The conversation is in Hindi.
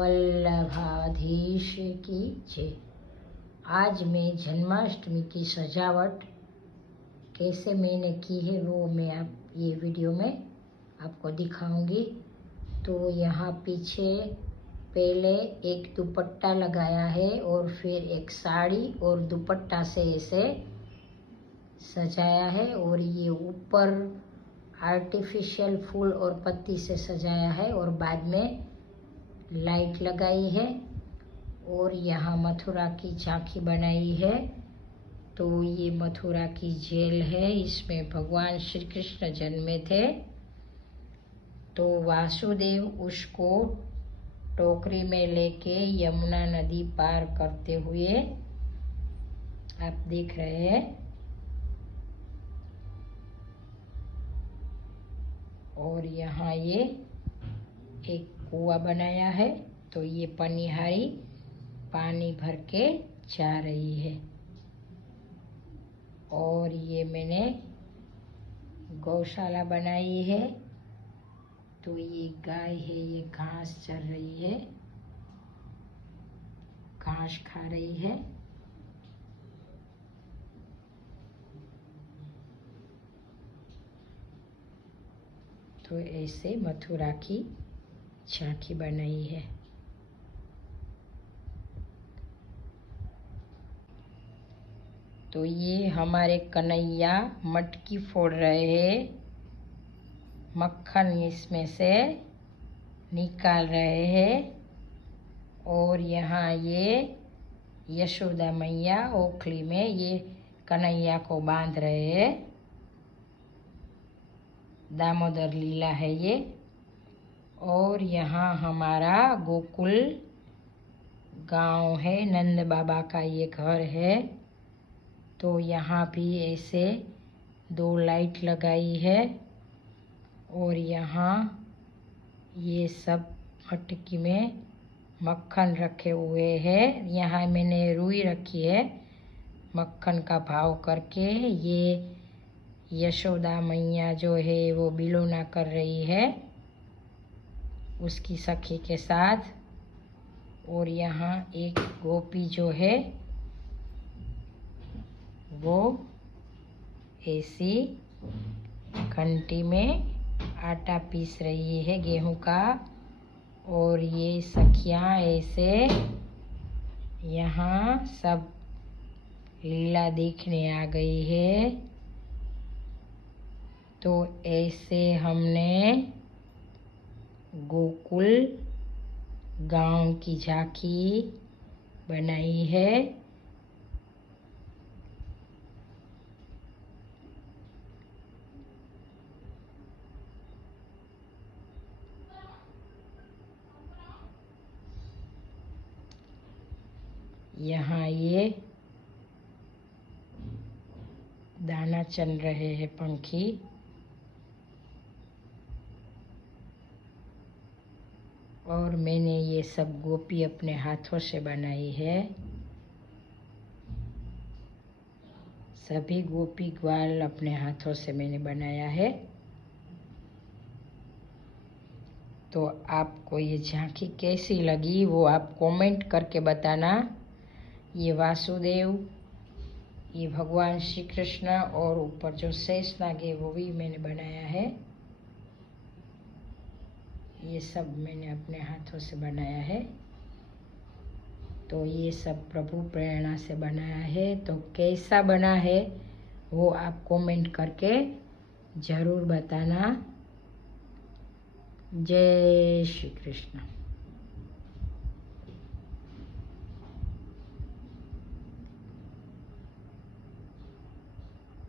वल्लभाधीश की जय। आज मैं जन्माष्टमी की सजावट कैसे मैंने की है वो मैं आप ये वीडियो में आपको दिखाऊंगी। तो यहाँ पीछे पहले एक दुपट्टा लगाया है और फिर एक साड़ी और दुपट्टा से ऐसे सजाया है, और ये ऊपर आर्टिफिशियल फूल और पत्ती से सजाया है और बाद में लाइट लगाई है। और यहाँ मथुरा की झांकी बनाई है। तो ये मथुरा की जेल है, इसमें भगवान श्री कृष्ण जन्मे थे। तो वासुदेव उसको टोकरी में लेके यमुना नदी पार करते हुए आप देख रहे हैं। और यहाँ ये एक कुआं बनाया है, तो ये पनिहारी पानी भर के जा रही है। और ये मैंने गौशाला बनाई है। तो ये गाय है, ये घास चर रही है, घास खा रही है। तो ऐसे मथुरा की झांकी बनाई है। तो ये हमारे कन्हैया मटकी फोड़ रहे हैं, मक्खन इसमें से निकाल रहे हैं। और यहाँ ये यशोदा मैया ओखली में ये कन्हैया को बांध रहे हैं। दामोदर लीला है ये। और यहाँ हमारा गोकुल गांव है, नंद बाबा का ये घर है। तो यहाँ भी ऐसे 2 लाइट लगाई है। और यहाँ ये सब मटकी में मक्खन रखे हुए हैं। यहाँ मैंने रुई रखी है मक्खन का भाव करके। ये यशोदा मैया जो है वो बिलोना कर रही है उसकी सखी के साथ। और यहाँ एक गोपी जो है वो ऐसी घंटी में आटा पीस रही है गेहूं का। और ये सखियां ऐसे यहाँ सब लीला देखने आ गई है। तो ऐसे हमने गोकुल गांव की झांकी बनाई है। यहाँ ये दाना चल रहे हैं पंखी। और मैंने ये सब गोपी अपने हाथों से बनाई है। सभी गोपी ग्वाल अपने हाथों से मैंने बनाया है। तो आपको ये झांकी कैसी लगी वो आप कमेंट करके बताना। ये वासुदेव, ये भगवान श्री कृष्ण और ऊपर जो शेषनाग है वो भी मैंने बनाया है। ये सब मैंने अपने हाथों से बनाया है। तो ये सब प्रभु प्रेरणा से बनाया है। तो कैसा बना है वो आप कमेंट करके ज़रूर बताना। जय श्री कृष्ण।